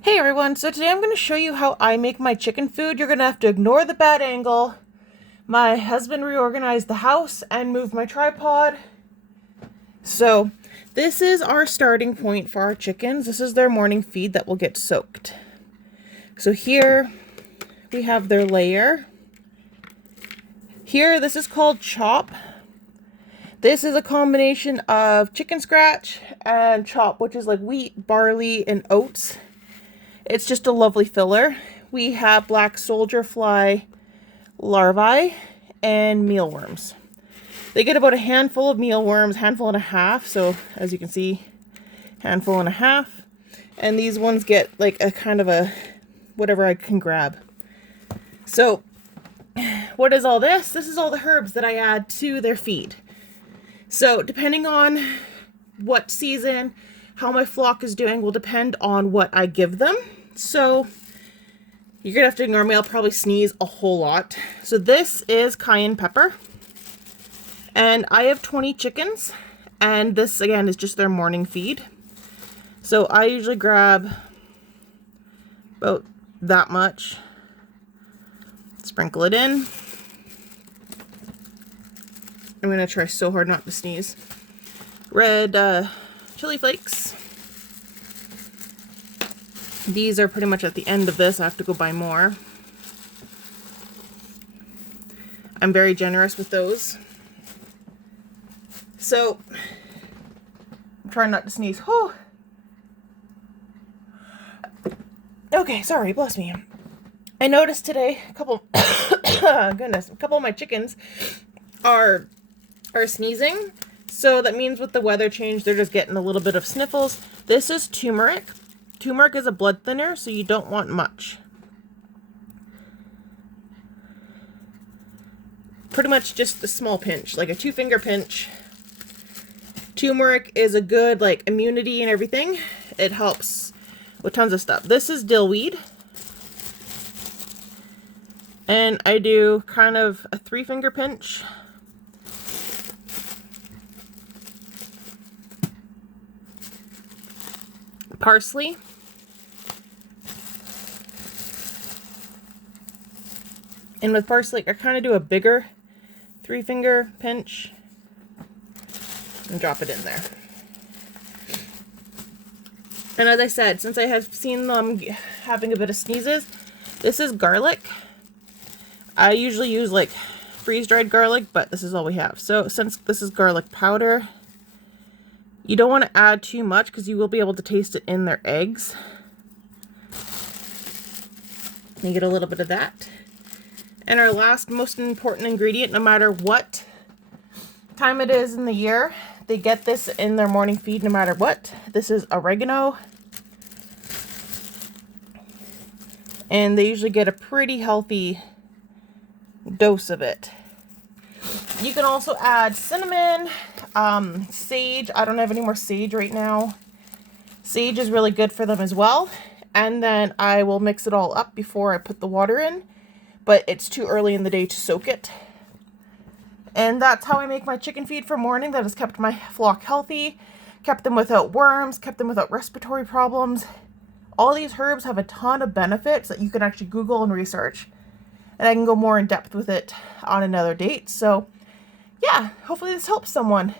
Hey everyone, so today I'm going to show you how I make my chicken food. You're going to have to ignore the bad angle. My husband reorganized the house and moved my tripod. So this is our starting point for our chickens. This is their morning feed that will get soaked. So here we have their layer. Here, this is called chop. This is a combination of chicken scratch and chop, which is like wheat, barley, and oats. It's just a lovely filler. We have black soldier fly larvae and mealworms. They get about a handful of mealworms, handful and a half. So as you can see, handful and a half. And these ones get like a kind of a whatever I can grab. So what is all this? This is all the herbs that I add to their feed. So depending on what season, how my flock is doing will depend on what I give them. So you're gonna have to ignore me. I'll probably sneeze a whole lot. So this is cayenne pepper. And I have 20 chickens. And this again is just their morning feed. So I usually grab about that much. Sprinkle it in. I'm gonna try so hard not to sneeze. Red chili flakes. These are pretty much at the end of this. I have to go buy more. I'm very generous with those. So, I'm trying not to sneeze. Oh. Okay, sorry, bless me. I noticed today a couple, goodness, a couple of my chickens are sneezing. So that means with the weather change, they're just getting a little bit of sniffles. This is turmeric. Turmeric is a blood thinner, so you don't want much. Pretty much just a small pinch, like a 2-finger pinch. Turmeric is a good, like, immunity and everything. It helps with tons of stuff. This is dillweed. And I do kind of a 3-finger pinch. Parsley. And with parsley, I kind of do a bigger 3-finger pinch and drop it in there. And as I said, since I have seen them having a bit of sneezes, this is garlic. I usually use like freeze-dried garlic, but this is all we have. So since this is garlic powder, you don't want to add too much because you will be able to taste it in their eggs. You get a little bit of that. And our last most important ingredient, no matter what time it is in the year, they get this in their morning feed no matter what. This is oregano. And they usually get a pretty healthy dose of it. You can also add cinnamon, sage. I don't have any more sage right now. Sage is really good for them as well. And then I will mix it all up before I put the water in. But it's too early in the day to soak it. And that's how I make my chicken feed for morning. That has kept my flock healthy, kept them without worms, kept them without respiratory problems. All these herbs have a ton of benefits that you can actually Google and research. And I can go more in depth with it on another date. So yeah, hopefully this helps someone.